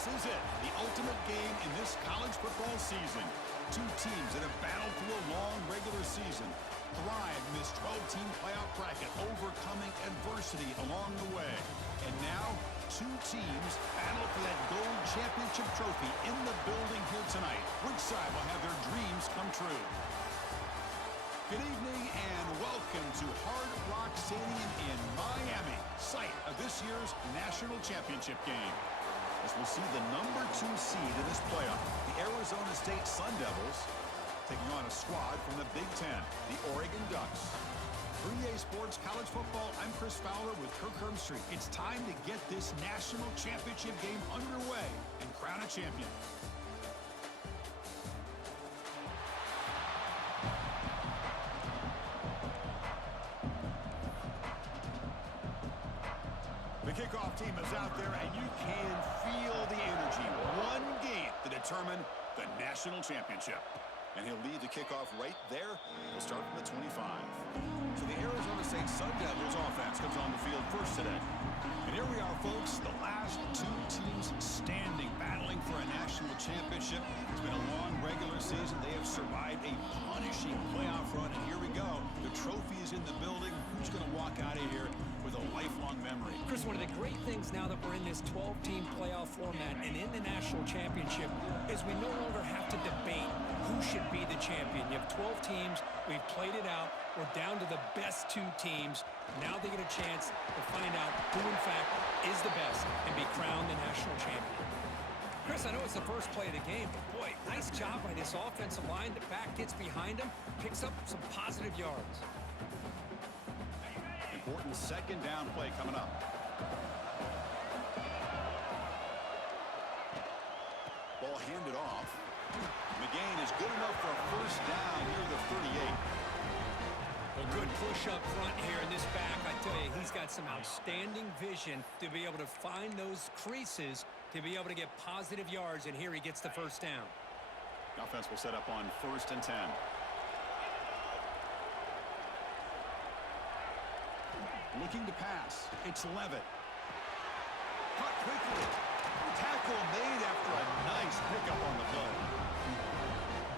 This is it, the ultimate game in this college football season. Two teams that have battled through a long regular season, thrived in this 12-team playoff bracket, overcoming adversity along the way. And now, two teams battle for that gold championship trophy in the building here tonight. Which side will have their dreams come true? Good evening and welcome to Hard Rock Stadium in Miami, site of this year's national championship game. As we'll see the number 2 seed in this playoff, the Arizona State Sun Devils, taking on a squad from the Big Ten, the Oregon Ducks. For EA Sports College Football, I'm Chris Fowler with Kirk Herbstreit. It's time to get this national championship game underway and crown a champion. The kickoff team is out there, and you can feel the energy. One game to determine the national championship. And he'll lead the kickoff right there. He'll start from the 25. So the Arizona State Sun Devils offense comes on the field first today. And here we are, folks, the last two teams standing, battling for a national championship. It's been a long regular season. They have survived a punishing playoff run, and here we go. The trophy is in the building. Who's going to walk out of here with a lifelong memory? Chris, one of the great things now that we're in this 12-team playoff format and in the national championship is we no longer have to debate who should be the champion. You have 12 teams. We've played it out. We're down to the best 2 teams. Now they get a chance to find out who, in fact, is the best and be crowned the national champion. Chris, I know it's the first play of the game, but boy, nice job by this offensive line. The back gets behind him, picks up some positive yards. Important second down play coming up. Ball handed off. McGain is good enough for a first down near the 38. A good push up front here in this back. I tell you, he's got some outstanding vision to be able to find those creases, to be able to get positive yards, and here he gets the first down. The offense will set up on 1st and 10. Looking to pass. It's Levitt. Caught quickly. Tackle made after a nice pickup on the play.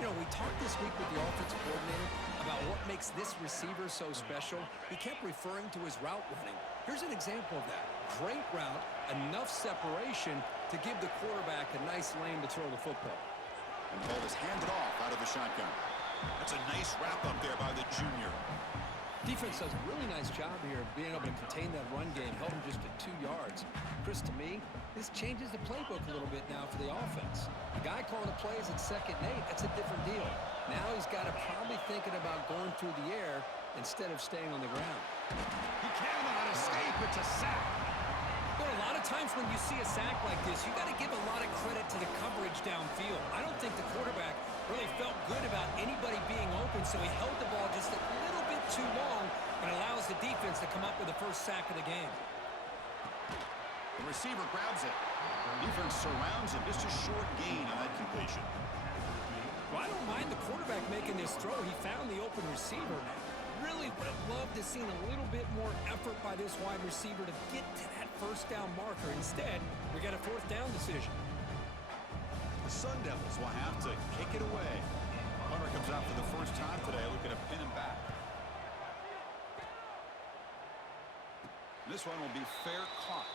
You know, we talked this week with the offensive coordinator about what makes this receiver so special. He kept referring to his route running. Here's an example of that. Great route, enough separation to give the quarterback a nice lane to throw the football. And the ball is handed off out of the shotgun. That's a nice wrap up there by the junior. Defense does a really nice job here of being able to contain that run game, held him just at 2 yards. Chris, to me, this changes the playbook a little bit now for the offense. The guy calling the plays at 2nd and 8, that's a different deal. Now he's got to probably thinking about going through the air instead of staying on the ground. He cannot escape. It's a sack. But a lot of times when you see a sack like this, you got to give a lot of credit to the coverage downfield. I don't think the quarterback really felt good about anybody being open, so he held the ball just a little bit too long and allows the defense to come up with the first sack of the game. The receiver grabs it. Defense surrounds him. Just a short gain on that completion. Well, I don't mind the quarterback making this throw. He found the open receiver. Really would have loved to seen a little bit more effort by this wide receiver to get to that first down marker. Instead, we got a 4th down decision. The Sun Devils will have to kick it away. Hunter comes out for the first time today, looking to pin him back. This one will be fair caught.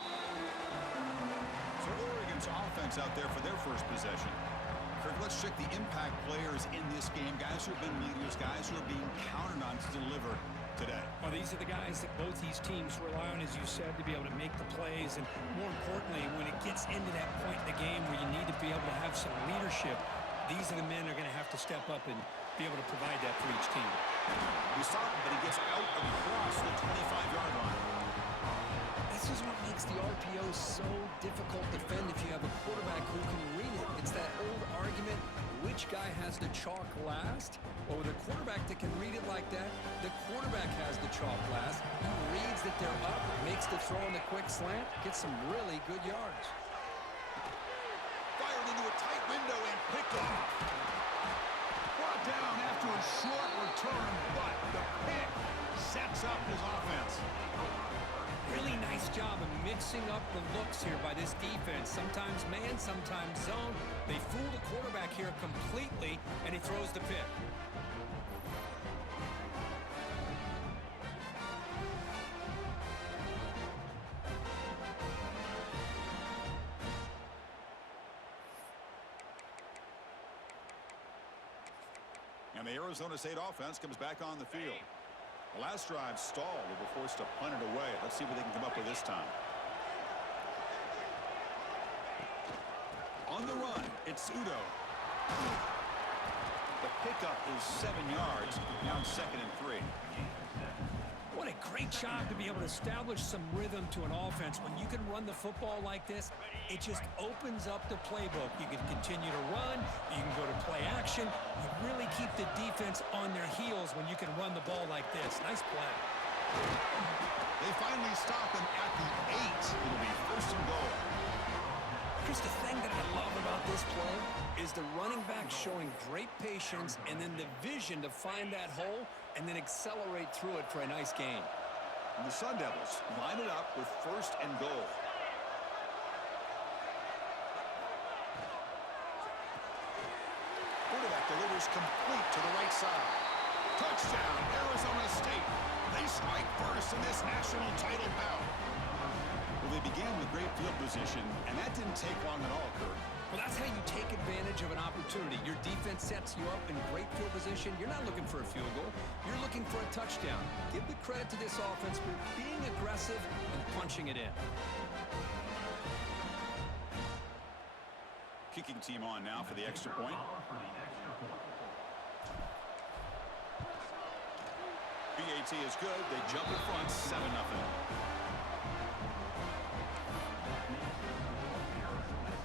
So Oregon's offense out there for their first possession. Kirk, let's check the impact players in this game. Guys who have been leaders, guys who are being counted on to deliver today. Well, these are the guys that both these teams rely on, as you said, to be able to make the plays. And more importantly, when it gets into that point in the game where you need to be able to have some leadership, these are the men that are going to have to step up and be able to provide that for each team. We saw him, but he gets out across the 25-yard line. This is what makes the RPO so difficult to defend if you have a quarterback who can read it. It's that old argument, which guy has the chalk last? Well, with a quarterback that can read it like that, the quarterback has the chalk last. He reads that they're up, makes the throw on the quick slant, gets some really good yards. Fired into a tight window and picked off. Brought down after to a short return, but the pick sets up his offense. Really nice job of mixing up the looks here by this defense. Sometimes man, sometimes zone. They fool the quarterback here completely, and he throws the pick. And the Arizona State offense comes back on the field. The last drive stalled. They were forced to punt it away. Let's see what they can come up with this time. On the run, it's Udo. The pickup is 7 yards. Now 2nd and 3. What a great job to be able to establish some rhythm to an offense. When you can run the football like this, it just opens up the playbook. You can continue to run. You can go to play action. You really keep the defense on their heels when you can run the ball like this. Nice play. They finally stop him at the 8. It'll be 1st and goal. Chris, the thing that I love about this play is the running back showing great patience and then the vision to find that hole and then accelerate through it for a nice gain. And the Sun Devils line it up with 1st and goal. Quarterback delivers complete to the right side. Touchdown, Arizona State. They strike first in this national title bout. Well, they began with great field position, and that didn't take long at all, Kirk. Well, that's how you take advantage of an opportunity. Your defense sets you up in great field position. You're not looking for a field goal. You're looking for a touchdown. Give the credit to this offense for being aggressive and punching it in. Kicking team on now for the extra point. BAT is good. They jump in front, 7-0.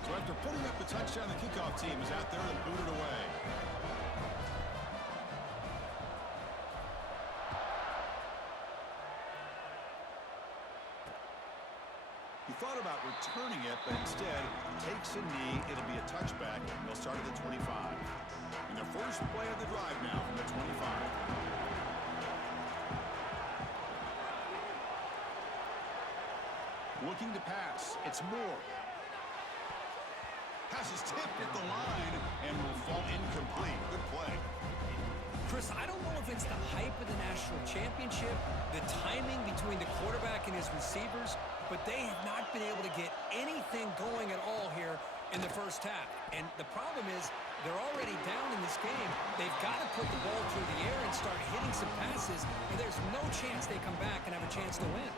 So after putting up the touchdown, the kickoff team is out there to boot it away. He thought about returning it, but instead takes a knee. It'll be a touchback. They'll start at the 25. And the first play of the drive now from the 25. Looking to pass. It's Moore. Pass is tipped at the line and will fall incomplete. Good play. Chris, I don't know if it's the hype of the national championship, the timing between the quarterback and his receivers, but they have not been able to get anything going at all here in the first half. And the problem is they're already down in this game. They've got to put the ball through the air and start hitting some passes, and there's no chance they come back and have a chance to win.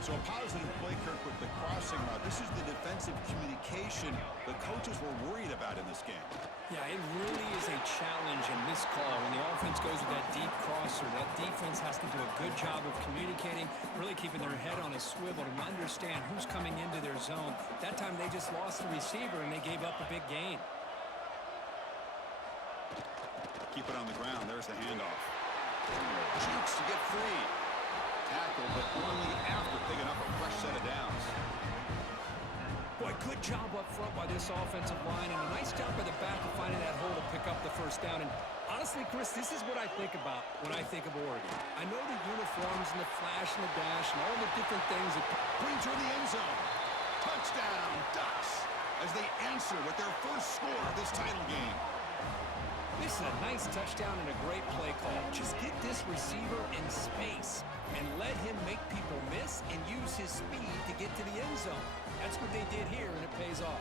So a positive play, Kirk, with the crossing route. This is the defensive communication the coaches were worried about in this game. Yeah, it really is a challenge in this call. When the offense goes with that deep crosser, that defense has to do a good job of communicating, really keeping their head on a swivel to understand who's coming into their zone. That time they just lost the receiver and they gave up a big gain. Keep it on the ground. There's the handoff. Jukes to get free. Tackle, but only after picking up a fresh set of downs. Boy, good job up front by this offensive line, and a nice job by the back of finding that hole to pick up the first down. And honestly, Chris, this is what I think about when I think of Oregon. I know the uniforms and the flash and the dash and all the different things that brings her in the end zone. Touchdown, Ducks, as they answer with their first score of this title game. This is a nice touchdown and a great play call. Just get this receiver in space and let him make people miss and use his speed to get to the end zone. That's what they did here, and it pays off.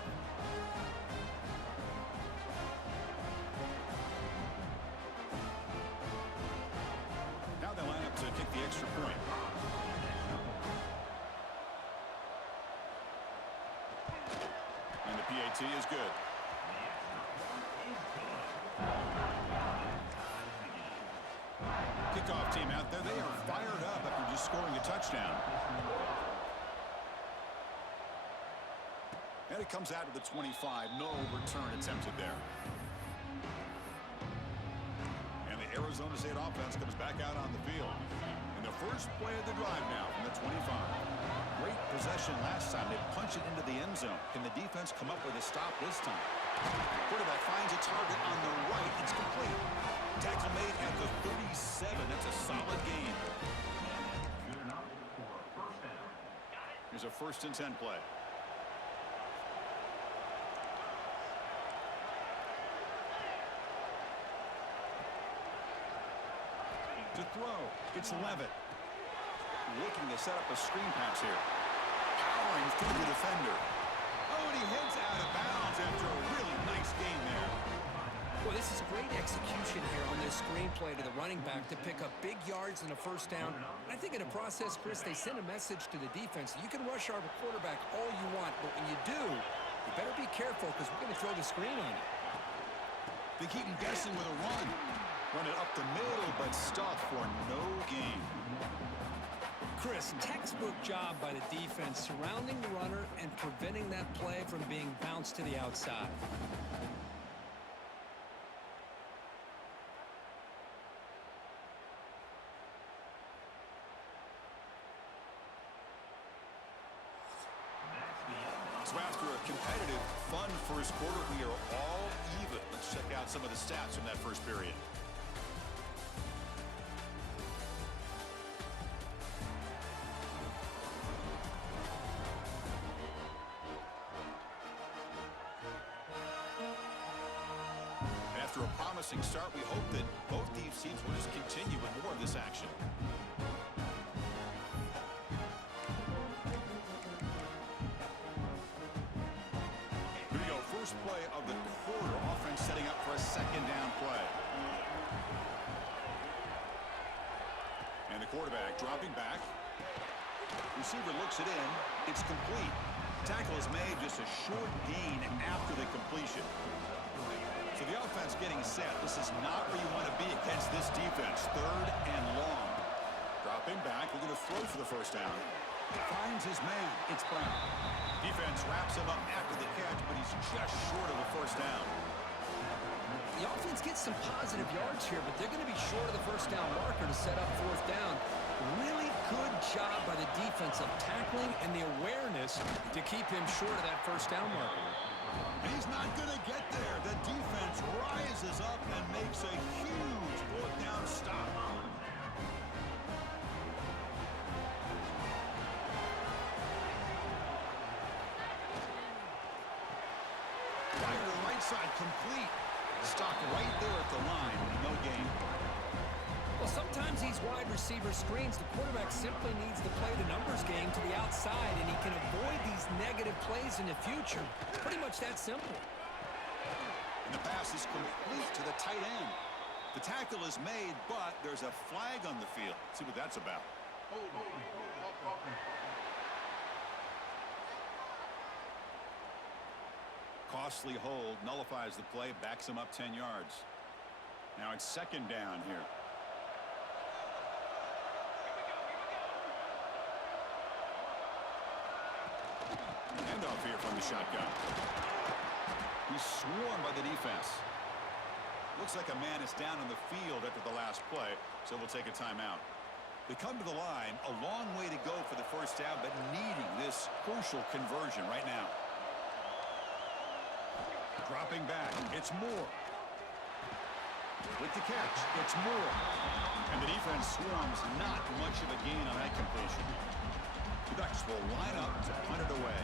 Now they line up to kick the extra point. And the PAT is good. Kickoff team out there. They are fired up after just scoring a touchdown. And it comes out to the 25. No return attempted there. And the Arizona State offense comes back out on the field. And the first play of the drive now from the 25. Great possession last time. They punch it into the end zone. Can the defense come up with a stop this time? Quarterback finds a target on the right. It's complete. 37. That's a solid game. Here's a 1st and 10 play. To throw, it's Levitt. Looking to set up a screen pass here. Powering through the defender. Oh, and he heads out of bounds after a really nice game there. Well, this is great execution here on this screenplay to the running back to pick up big yards and a 1st down. And I think in the process, Chris, they send a message to the defense. You can rush our quarterback all you want, but when you do, you better be careful because we're going to throw the screen on you. They keep him guessing with a run. Run it up the middle, but stuffed for no gain. Chris, textbook job by the defense surrounding the runner and preventing that play from being bounced to the outside. So after a competitive, fun first quarter, we are all even. Let's check out some of the stats from that first period. After a promising start, we hope that both these teams will just continue with more of this action. Here we go, first play of the quarter. Offense setting up for a 2nd down play. And the quarterback dropping back. Receiver looks it in. It's complete. Tackle is made, just a short gain after the completion. So the offense getting set. This is not where you want to be against this defense. 3rd and long. Dropping back. We're going to throw for the 1st down. Finds his man. It's Brown. Defense wraps him up after the catch, but he's just short of the 1st down. The offense gets some positive yards here, but they're going to be short of the 1st down marker to set up 4th down. Really good job by the defense of tackling and the awareness to keep him short of that 1st down marker. And he's not going to get there. The defense rises up and makes a huge 4th down stop. Right to the right side, complete. Stopped right there at the line. No gain. Well, sometimes these wide receiver screens, the quarterback simply needs to play the numbers game to the outside, and he can avoid these negative plays in the future. Pretty much that simple. And the pass is complete to the tight end. The tackle is made, but there's a flag on the field. Let's see what that's about. Costly hold, nullifies the play, backs him up 10 yards. Now it's 2nd down here. Handoff here from the shotgun. He's swarmed by the defense. Looks like a man is down on the field after the last play, so we'll take a timeout. They come to the line, a long way to go for the 1st down, but needing this crucial conversion right now. Dropping back, it's Moore. With the catch, it's Moore. And the defense swarms, not much of a gain on that completion. The Ducks will line up to punt it away.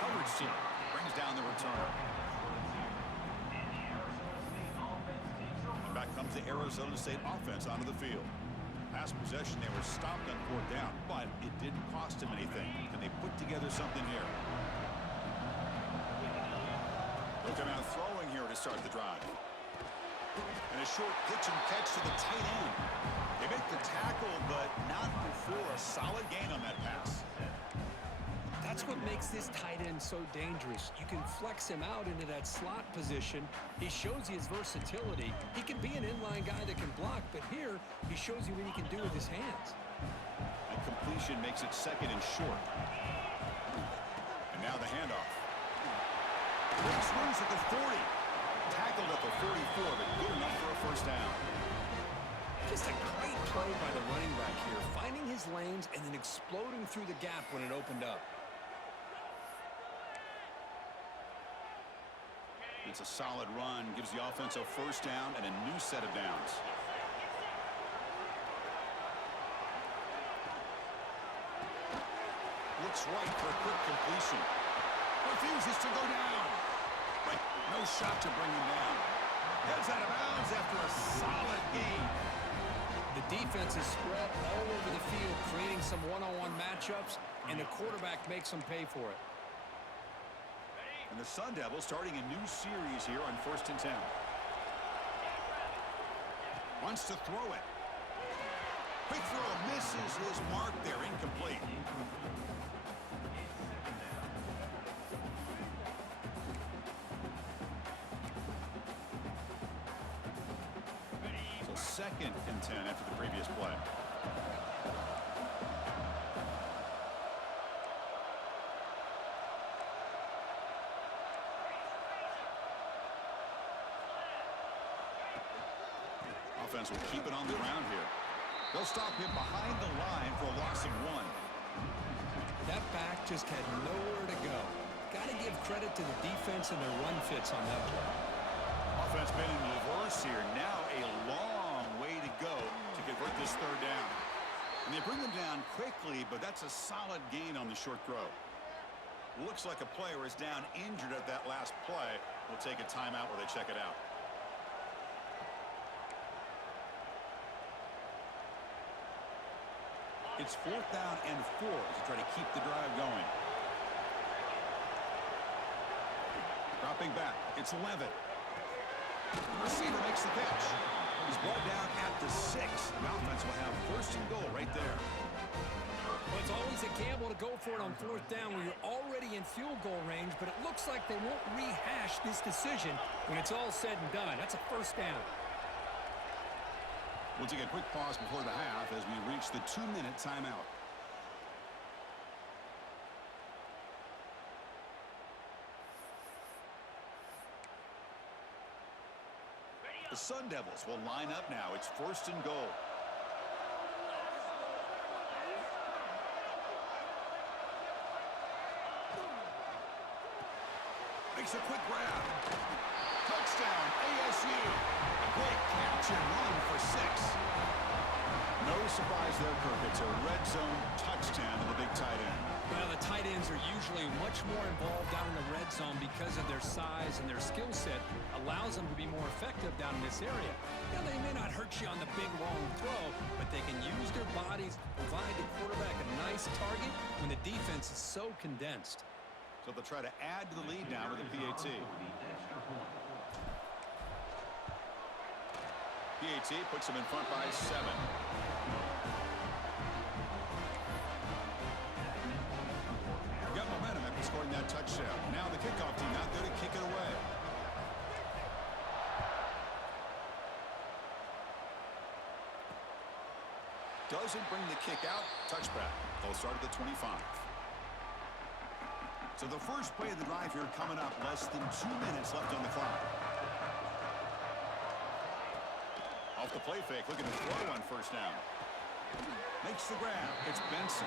Coverage team brings down the return. And back comes the Arizona State offense onto the field. Last possession, they were stopped on 4th down, but it didn't cost them anything. Can they put together something here? They'll come out throwing here to start the drive. And a short pitch and catch to the tight end. They make the tackle, but not before a solid gain on that pass. That's what makes this tight end so dangerous. You can flex him out into that slot position. He shows you his versatility. He can be an inline guy that can block, but here he shows you what he can do with his hands. And completion makes it 2nd and short. And now the handoff. He swings at the 40. Tackled at the 44, but good enough for a 1st down. Just a great play by the running back here, finding his lanes and then exploding through the gap when it opened up. It's a solid run. Gives the offense a first down and a new set of downs. Looks right for a quick completion. Refuses to go down. But no shot to bring him down. Heads out of bounds after a solid gain. The defense is spread all over the field, creating some one-on-one matchups, and the quarterback makes them pay for it. And the Sun Devils starting a new series here on 1st and 10. Wants to throw it. Quick throw, misses his mark there, incomplete. So 2nd and 10 after the previous play. Offense will keep it on the ground here. They'll stop him behind the line for a loss of 1. That back just had nowhere to go. Got to give credit to the defense and their run fits on that play. Offense been in reverse here. Now a long way to go to convert this 3rd down. And they bring them down quickly, but that's a solid gain on the short throw. Looks like a player is down injured at that last play. We'll take a timeout while they check it out. It's 4th down and 4 to try to keep the drive going. Dropping back. It's Levitt. The receiver makes the catch. He's brought down at the 6. The offense will have 1st and goal right there. Well, it's always a gamble to go for it on 4th down when you're already in field goal range, but it looks like they won't rehash this decision when it's all said and done. That's a 1st down. We'll take a quick pause before the half as we reach the 2-minute timeout. The Sun Devils will line up now. It's 1st and goal. Makes a quick grab. Touchdown, ASU. Great catch and run for 6. No surprise there, Kirk. It's a red zone touchdown to the big tight end. Well, the tight ends are usually much more involved down in the red zone because of their size and their skill set allows them to be more effective down in this area. Now, they may not hurt you on the big, long throw, but they can use their bodies to provide the quarterback a nice target when the defense is so condensed. So they'll try to add to the lead now with a PAT. PAT puts them in front by 7. Got momentum after scoring that touchdown. Now the kickoff team out there to kick it away. Doesn't bring the kick out. Touchback. They'll start at the 25. So the first play of the drive here coming up. Less than 2 minutes left on the clock. Off the play fake, looking to throw on 1st down. Makes the grab. It's Benson.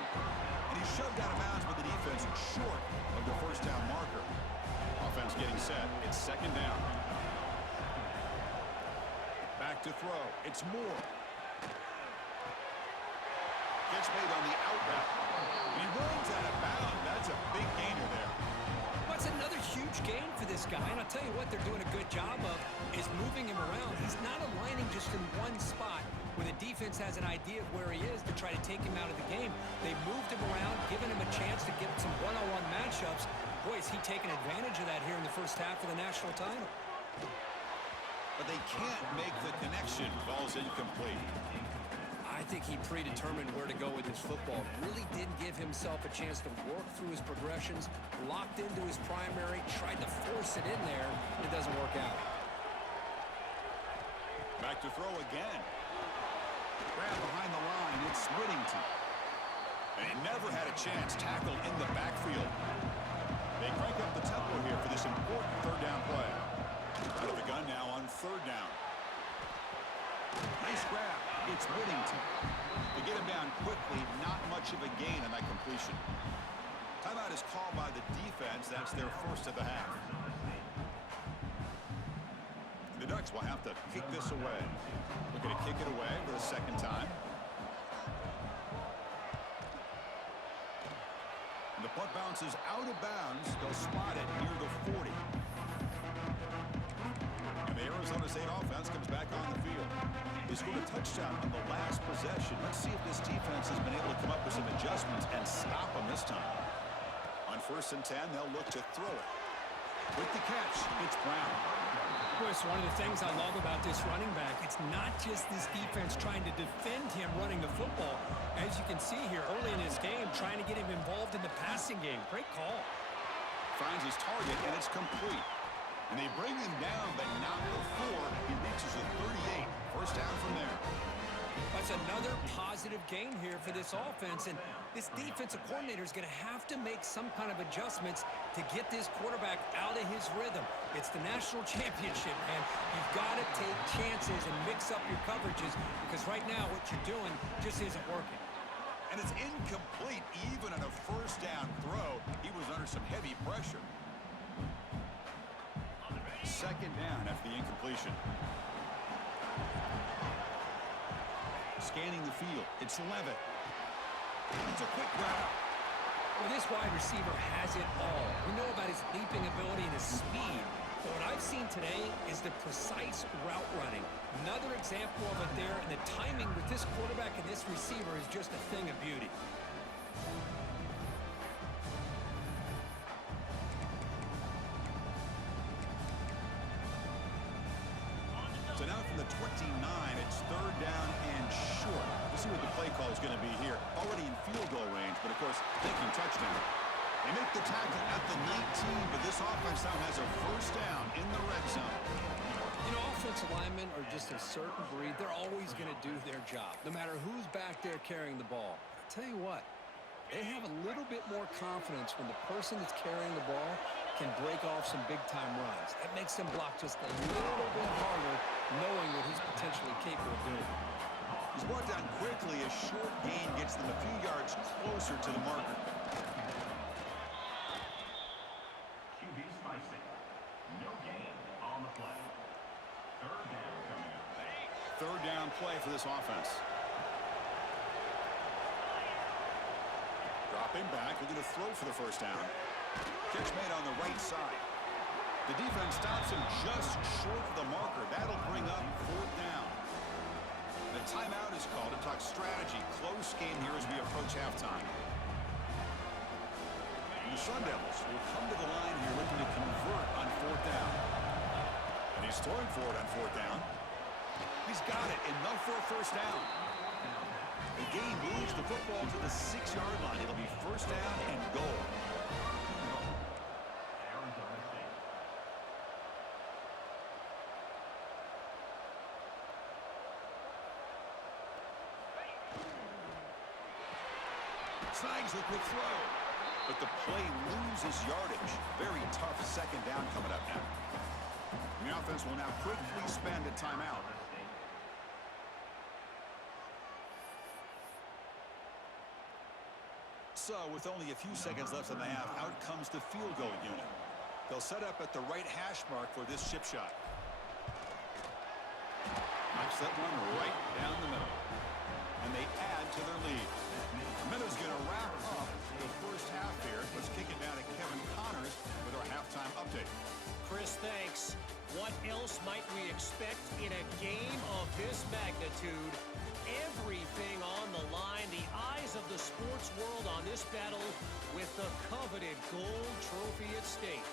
And he's shoved out of bounds by the defense short of the 1st down marker. Offense getting set. It's 2nd down. Back to throw. It's Moore. Gets made on the out route. And he runs out of bounds. That's a big gainer there. That's another huge game for this guy, and I'll tell you what they're doing a good job of is moving him around. He's not aligning just in one spot where the defense has an idea of where he is to try to take him out of the game. They've moved him around, given him a chance to get some one-on-one matchups. Boy, is he taking advantage of that here in the first half of the national title. But they can't make the connection. Ball's incomplete. I think he predetermined where to go with his football. Really didn't give himself a chance to work through his progressions, locked into his primary, tried to force it in there. It doesn't work out. Back to throw again. Grab behind the line. It's Whittington. And he never had a chance. Tackled in the backfield. They crank up the tempo here for this important 3rd down play. Out of the gun now on 3rd down. Nice grab. It's Whittington. To get him down quickly, not much of a gain on that completion. Timeout is called by the defense. That's their first of the half. Ducks will have to kick this away. Looking to kick it away for the second time. And the puck bounces out of bounds. They'll spot it near the 40. And the Arizona State offense comes back on the field. They scored a touchdown on the last possession. Let's see if this defense has been able to come up with some adjustments and stop them this time. On 1st and 10, they'll look to throw it. With the catch, it's Brown. Boy, it's one of the things I love about this running back. It's not just this defense trying to defend him running the football. As you can see here early in his game, trying to get him involved in the passing game. Great call. Finds his target, and it's complete. And they bring him down, but not before he reaches the 38. First down from there. That's another positive gain here for this offense, and this defensive coordinator is going to have to make some kind of adjustments to get this quarterback out of his rhythm. It's the national championship, man. You've got to take chances and mix up your coverages because right now what you're doing just isn't working. And it's incomplete even on a first down throw. He was under some heavy pressure. Second down after the incompletion. Scanning the field. It's Levitt. It's a quick route. Well, this wide receiver has it all. We know about his leaping ability and his speed. But what I've seen today is the precise route running. Another example of it there, and the timing with this quarterback and this receiver is just a thing of beauty. So now from the 29, it's 3rd down and short. We'll see what the play call is going to be here. Already in field goal range, but of course, thinking touchdown. They make the tackle at the 19, but this offense now has a first down in the red zone. You know, offensive linemen are just a certain breed. They're always going to do their job, no matter who's back there carrying the ball. I'll tell you what, they have a little bit more confidence when the person that's carrying the ball can break off some big-time runs. That makes them block just a little bit harder, knowing what he's potentially capable of doing. He's brought down quickly. A short gain gets them a few yards closer to the marker. QB spicing. No gain on the play. 3rd down coming up. 3rd down play for this offense. Dropping back, looking to throw for the first down. Catch made on the right side. The defense stops him just short of the marker. That'll bring up 4th down. The timeout is called to talk strategy. Close game here as we approach halftime. And the Sun Devils will come to the line here looking to convert on 4th down. And he's throwing for it on 4th down. He's got it. Enough for a first down. The game moves the football to the 6-yard line. It'll be first down and goal. Arizona State. Snags the quick throw. But the play loses yardage. Very tough second down coming up now. The offense will now quickly spend a timeout. So, with only a few seconds left in the half, out comes the field goal unit. They'll set up at the right hash mark for this chip shot. Knocks that one right down the middle. And they add to their lead. Minnows going to wrap up the first half here. Let's kick it down to Kevin Connors with our halftime update. Chris, thanks. What else might we expect in a game of this magnitude? Everything on the line, the eyes of the sports world on this battle with the coveted gold trophy at stake.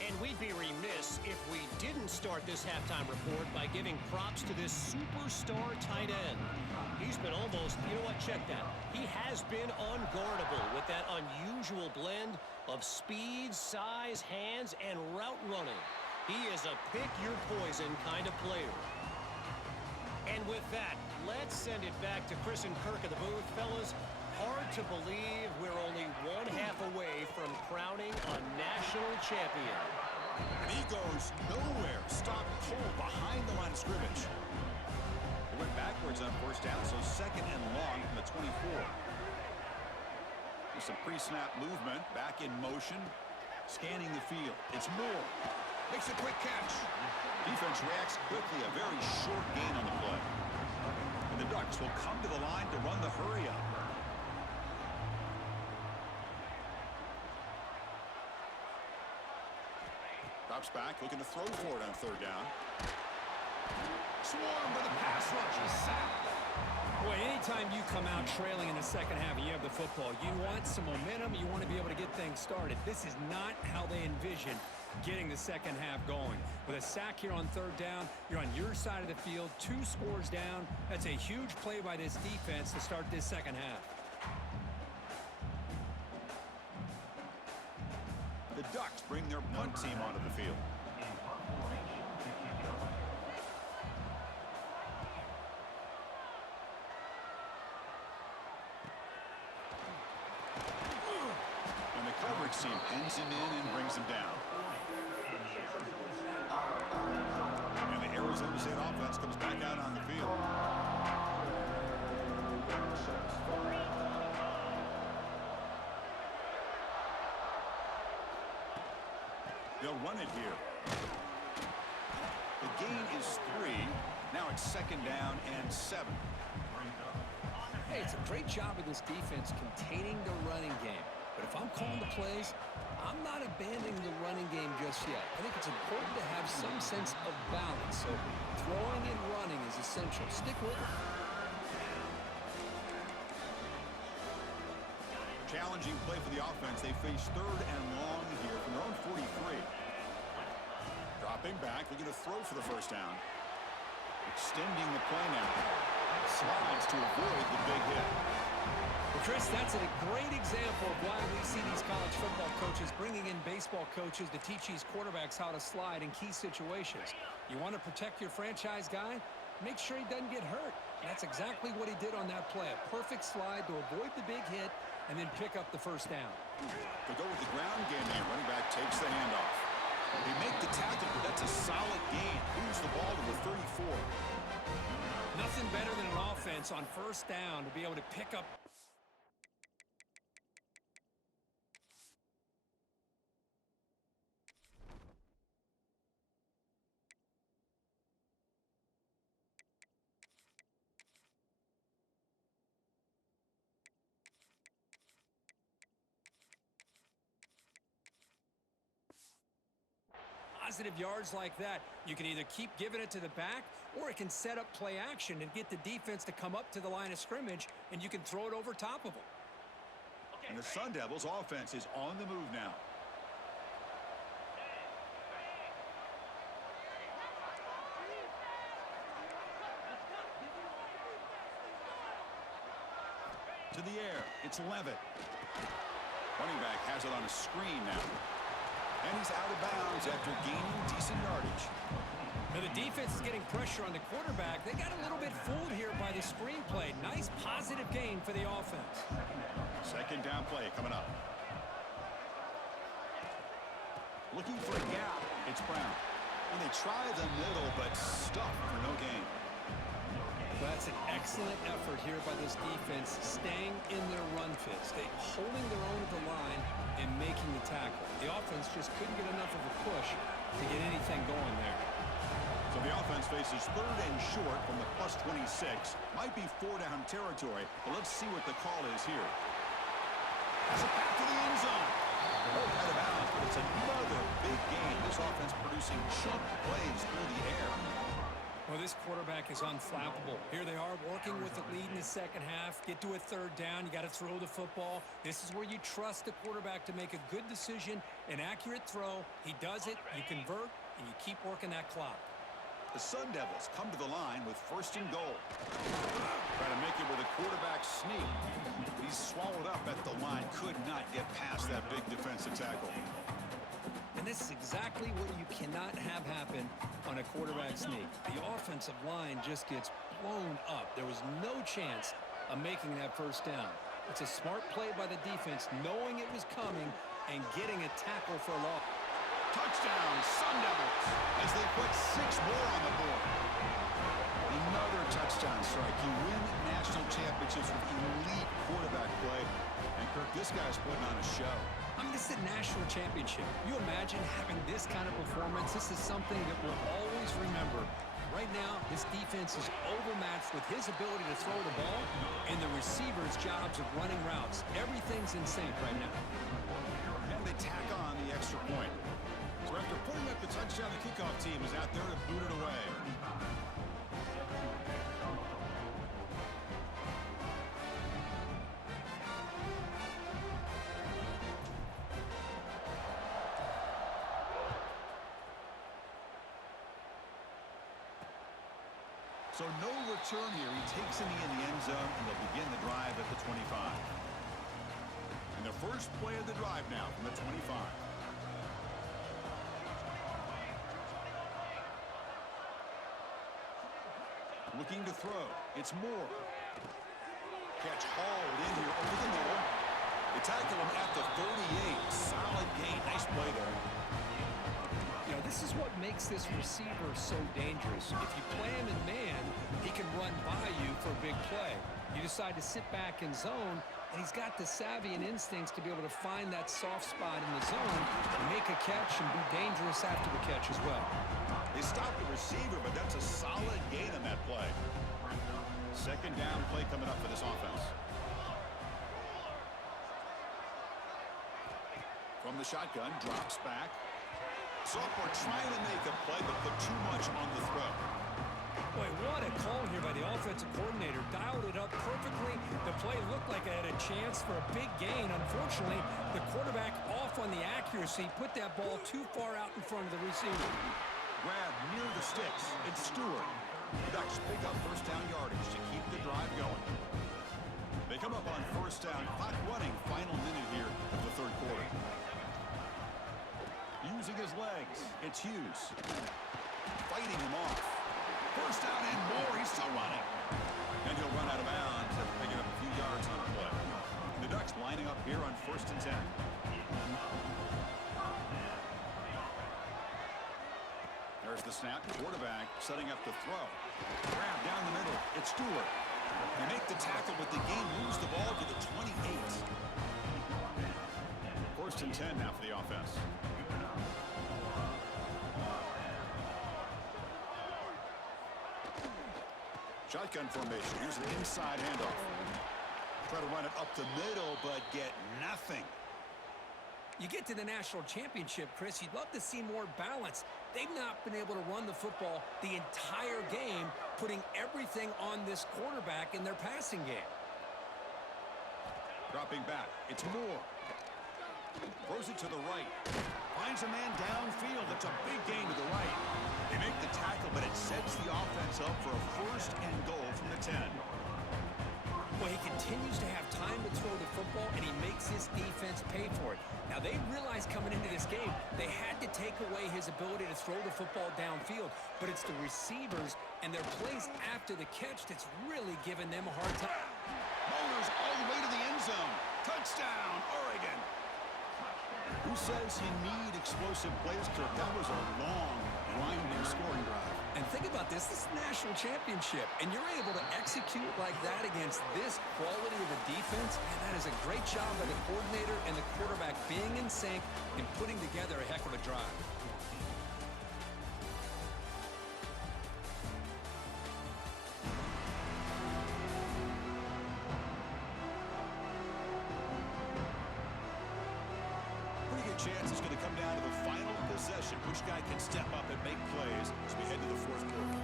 And we'd be remiss if we didn't start this halftime report by giving props to this superstar tight end. He's been almost, you know what, check that. He has been unguardable with that unusual blend of speed, size, hands, and route running. He is a pick-your-poison kind of player. And with that, let's send it back to Chris and Kirk in the booth. Fellas, hard to believe we're only one half away from crowning a national champion. And he goes nowhere. Stopped cold behind the line of scrimmage. He went backwards on first down, so second and long from the 24. There's some pre-snap movement. Back in motion. Scanning the field. It's Moore. Makes a quick catch. Defense reacts quickly. A very short gain on the play. And the Ducks will come to the line to run the hurry up. Drops back, looking to throw for it on third down. Swarmed by the pass rush. A sack. Boy, anytime you come out trailing in the second half and you have the football, you want some momentum. You want to be able to get things started. This is not how they envision getting the second half going. With a sack here on third down, you're on your side of the field, 2 scores down. That's a huge play by this defense to start this second half. The Ducks bring their punt team onto the field. And the coverage team pins him in and brings him down. And the Arizona State offense comes back out on the field. They'll run it here. The gain is 3. Now it's second down and 7. Hey, it's a great job of this defense containing the running game. But if I'm calling the plays, I'm not abandoning the running game just yet. I think it's important to have some sense of balance. So throwing and running is essential. Stick with it. Challenging play for the offense. They face third and long here from their own 43. Dropping back, looking to throw for the first down. Extending the play now. Slides to avoid the big hit. Well, Chris, that's a great example of why we see these college football coaches bringing in baseball coaches to teach these quarterbacks how to slide in key situations. You want to protect your franchise guy? Make sure he doesn't get hurt. That's exactly what he did on that play. A perfect slide to avoid the big hit and then pick up the first down. They go with the ground game here. Running back takes the handoff. They make the tackle, but that's a solid gain. Moves the ball to the 34. Nothing better than an offense on first down to be able to pick up. Positive yards like that, you can either keep giving it to the back or it can set up play action and get the defense to come up to the line of scrimmage and you can throw it over top of them. And the Sun Devils offense is on the move now. To the air, it's Levitt. Running back has it on a screen now. And he's out of bounds after gaining decent yardage. Now the defense is getting pressure on the quarterback. They got a little bit fooled here by the screen play. Nice positive gain for the offense. Second down play coming up. Looking for a gap. It's Brown. And they try the middle, but stuck for no gain. Well, that's an excellent effort here by this defense, staying in their run fits. They holding their own at the line and making the tackle. The offense just couldn't get enough of a push to get anything going there. So the offense faces third and short from the plus 26. Might be 4-down territory, but let's see what the call is here. Pass it back to the end zone. Both out of bounds, but it's another big gain. This offense producing chunk plays through the air. Well, this quarterback is unflappable. Here they are working with the lead in the second half. Get to a third down. You got to throw the football. This is where you trust the quarterback to make a good decision, an accurate throw. He does it, you convert, and you keep working that clock. The Sun Devils come to the line with first and goal. Try to make it with a quarterback sneak. He's swallowed up at the line. Could not get past that big defensive tackle. And this is exactly what you cannot have happen on a quarterback sneak. The offensive line just gets blown up. There was no chance of making that first down. It's a smart play by the defense, knowing it was coming and getting a tackle for a loss. Touchdown, Sun Devils, as they put 6 more on the board. Another touchdown strike. You win national championships with elite quarterback play. And Kirk, this guy's putting on a show. I mean, this is a national championship. You imagine having this kind of performance? This is something that we'll always remember. Right now, this defense is overmatched with his ability to throw the ball and the receiver's jobs of running routes. Everything's in sync right now. And they tack on the extra point. So after putting up the touchdown, the kickoff team is out there to boot it away. So no return here. He takes it in the end zone, and they'll begin the drive at the 25. And the first play of the drive now from the 25. Looking to throw. It's Moore. Catch hauled in here over the middle. They tackle him at the 38. Solid gain. Nice play there. You know, this is what makes this receiver so dangerous. If you play him in man, he can run by you for a big play. You decide to sit back in zone, and he's got the savvy and instincts to be able to find that soft spot in the zone, make a catch, and be dangerous after the catch as well. They stop the receiver, but that's a solid gain on that play. Second down play coming up for this offense. From the shotgun, drops back. Sophomore trying to make a play, but put too much on the throw. Boy, what a call here by the offensive coordinator. Dialed it up perfectly. The play looked like it had a chance for a big gain. Unfortunately, the quarterback off on the accuracy, put that ball too far out in front of the receiver. Grab near the sticks. It's Stewart. The Ducks pick up first down yardage to keep the drive going. They come up on first down. Clock running. Final minute here of the third quarter. Using his legs. It's Hughes. Fighting him off. First down and more. He's still running. And he'll run out of bounds after picking up a few yards on the play. The Ducks lining up here on first and 10. There's the snap. Quarterback setting up the throw. Grab down the middle. It's Stewart. They make the tackle, but the game moves the ball to the 28. First and 10 now for the offense. Shotgun formation. Here's an inside handoff. Try to run it up the middle, but get nothing. You get to the national championship, Chris, you'd love to see more balance. They've not been able to run the football the entire game, putting everything on this quarterback in their passing game. Dropping back. It's Moore. Throws it to the right. Finds a man downfield. That's a big gain to the right. They make the tackle, but it sets the offense up for a first and goal from the 10. Well, he continues to have time to throw the football, and he makes his defense pay for it. Now, they realized coming into this game, they had to take away his ability to throw the football downfield, but it's the receivers and their plays after the catch that's really giving them a hard time. Motors all the way to the end zone. Touchdown, Oregon. Who says you need explosive plays, Kirk? That was a long, grinding scoring drive. And think about this. This is a national championship, and you're able to execute like that against this quality of a defense, and that is a great job by the coordinator and the quarterback being in sync and putting together a heck of a drive. Chance is going to come down to the final possession. Which guy can step up and make plays as we head to the fourth quarter?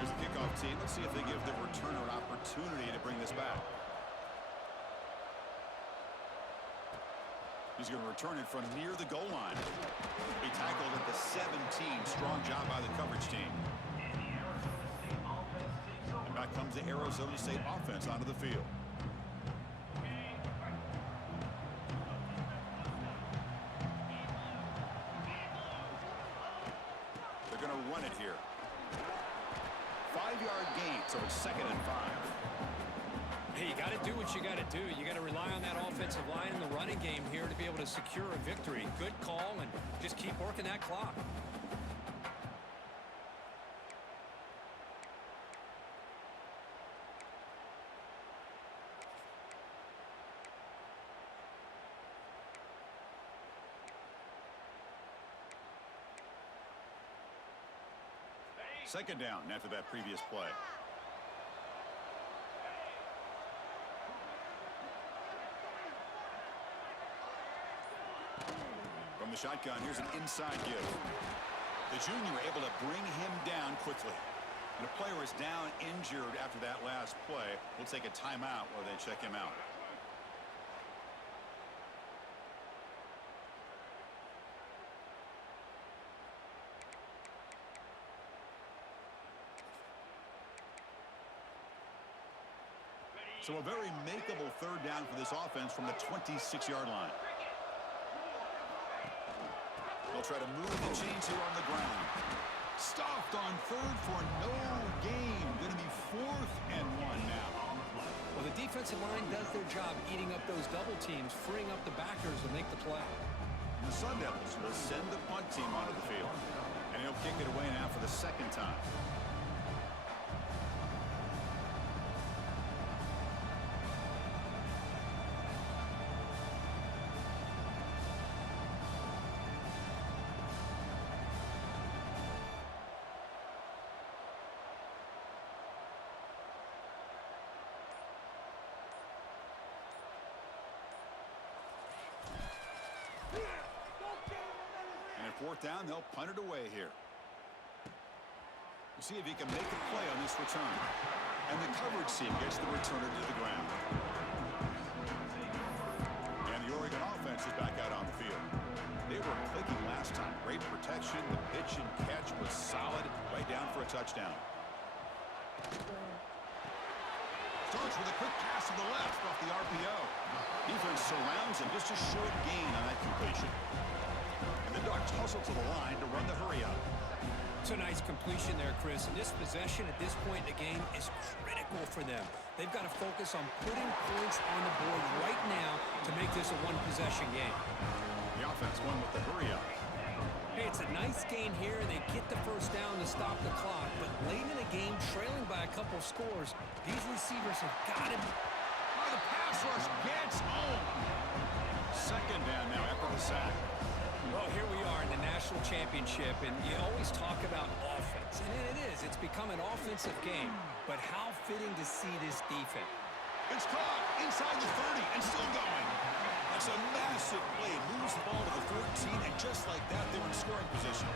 Here's the kickoff team. Let's see if they give the returner an opportunity to bring this back. He's going to return it from near the goal line. He tackled at the 17. Strong job by the coverage team. And back comes the Arizona State offense onto the field. Run it here. 5-yard gain, so it's 2nd and 5. Hey, you got to do what you got to do. You got to rely on that offensive line in the running game here to be able to secure a victory. Good call, and just keep working that clock. Second down after that previous play. From the shotgun, here's an inside give. The junior able to bring him down quickly. And a player is down injured after that last play. We'll take a timeout while they check him out. So a very makeable third down for this offense from the 26-yard line. They'll try to move the chains here on the ground. Stopped on third for no gain. Going to be 4th and 1 now. Well, the defensive line does their job eating up those double teams, freeing up the backers to make the play. The Sun Devils will send the punt team onto the field. And he'll kick it away now for the second time. Fourth down, they'll punt it away here. We'll see if he can make a play on this return. And the coverage team gets the returner to the ground. And the Oregon offense is back out on the field. They were clicking last time. Great protection. The pitch and catch was solid. Right down for a touchdown. Starts with a quick pass to the left off the RPO. Defense surrounds him. Just a short gain on that completion. The Ducks hustle to the line to run the hurry up. It's a nice completion there, Chris. And this possession at this point in the game is critical for them. They've got to focus on putting points on the board right now to make this a one-possession game. The offense won with the hurry up. Hey, it's a nice gain here, and they get the first down to stop the clock. But late in the game, trailing by a couple scores, these receivers have got to... Oh, the pass rush gets home. Second down now after the sack. Well, here we are in the national championship, and you always talk about offense. And it is. It's become an offensive game. But how fitting to see this defense. It's caught inside the 30 and still going. That's a massive play. Moves the ball to the 14, and just like that, they're in scoring position.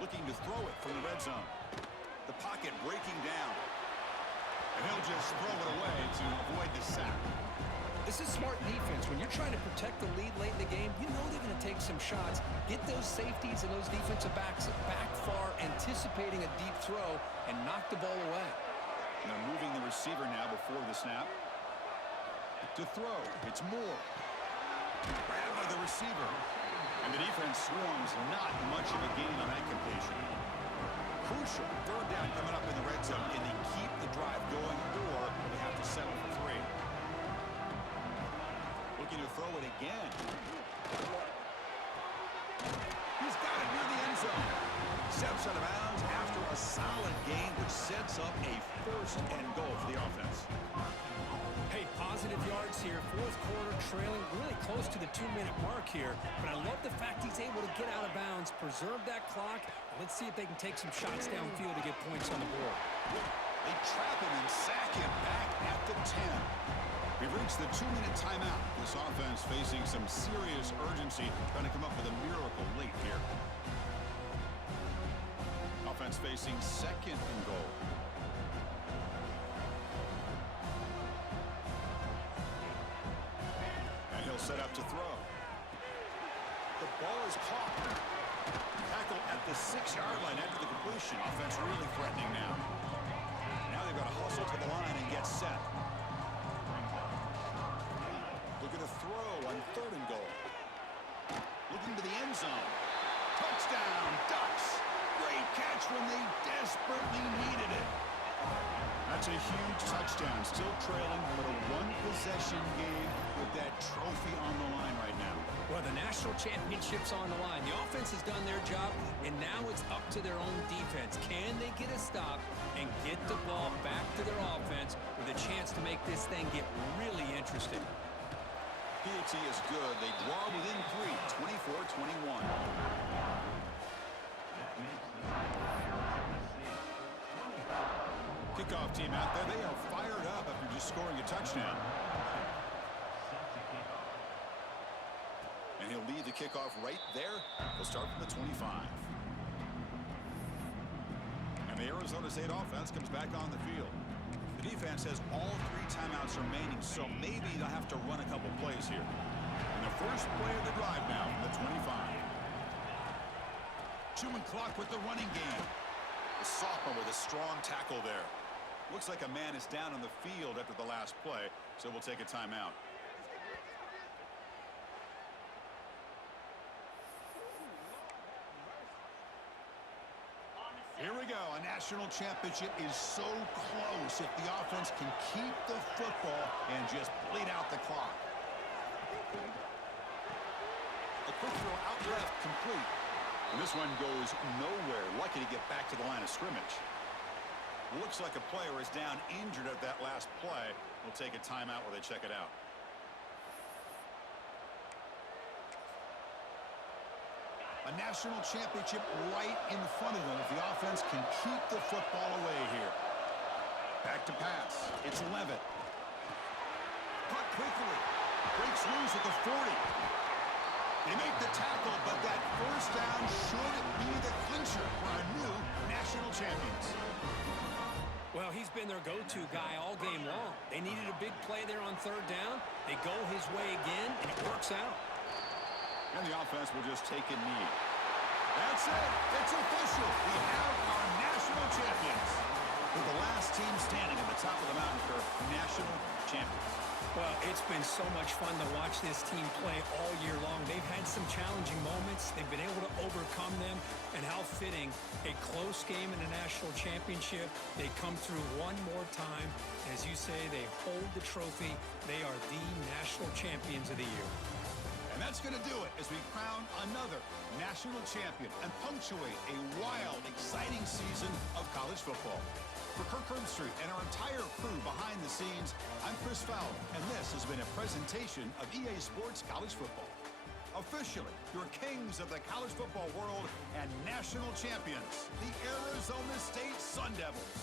Looking to throw it from the red zone. The pocket breaking down. And he'll just throw it away to avoid the sack. This is smart defense. When you're trying to protect the lead late in the game, you know they're going to take some shots, get those safeties and those defensive backs back far, anticipating a deep throw, and knock the ball away. And they're moving the receiver now before the snap. To throw, it's Moore. Grabbed by the receiver. And the defense swarms, not much of a gain on that completion. Crucial third down coming up in the red zone. Can they keep the drive going, or will they have to settle for 3? Looking to throw it again. He's got it near the end zone. Steps out of bounds after a solid gain, which sets up a 1st and goal for the offense. Hey, positive yards here. Fourth quarter trailing really close to the 2-minute mark here. But I love the fact he's able to get out of bounds, preserve that clock. Let's see if they can take some shots downfield to get points on the board. They trap him and sack him back at the 10. We've reached the 2-minute timeout. This offense facing some serious urgency, trying to come up with a miracle late here. Offense facing 2nd and goal. And he'll set up to throw. The ball is caught. Tackle at the 6-yard line after the completion. Offense really threatening now. Now they've got to hustle to the line and get set. Looking to throw on 3rd and goal. Looking to the end zone. Touchdown, Ducks. Great catch when they desperately needed it. That's a huge touchdown. Still trailing, but a one-possession game with that trophy on the line right now. Well, the national championship's on the line. The offense has done their job, and now it's up to their own defense. Can they get a stop and get the ball back to their offense with a chance to make this thing get really interesting? PAT is good. They draw within 3, 24-21. Kickoff team out there. They are fired up after just scoring a touchdown. And he'll lead the kickoff right there. He'll start from the 25. And the Arizona State offense comes back on the field. The defense has all 3 timeouts remaining, so maybe they'll have to run a couple plays here. And the first play of the drive now from the 25. Truman Clark with the running game. The sophomore with a strong tackle there. Looks like a man is down on the field after the last play, so we'll take a timeout. Here we go. A national championship is so close if the offense can keep the football and just bleed out the clock. A quick throw out left, complete. And this one goes nowhere. Lucky to get back to the line of scrimmage. Looks like a player is down injured at that last play. We'll take a timeout while they check it out. A national championship right in front of them if the offense can keep the football away here. Back to pass. It's Levitt. Caught quickly. Breaks loose at the 40. They make the tackle, but that first down should be the clincher for our new national champions. Well, he's been their go-to guy all game long. They needed a big play there on 3rd down. They go his way again, and it works out. And the offense will just take a knee. That's it. It's official. We have our national champions. With the last team standing at the top of the mountain curve, national champions. Well, it's been so much fun to watch this team play all year long. They've had some challenging moments. They've been able to overcome them. And how fitting, a close game in a national championship. They come through one more time. As you say, they hold the trophy. They are the national champions of the year. And that's going to do it as we crown another national champion and punctuate a wild, exciting season of college football. For Kirk Herbstreit and our entire crew behind the scenes, I'm Chris Fowler, and this has been a presentation of EA Sports College Football. Officially, your kings of the college football world and national champions, the Arizona State Sun Devils.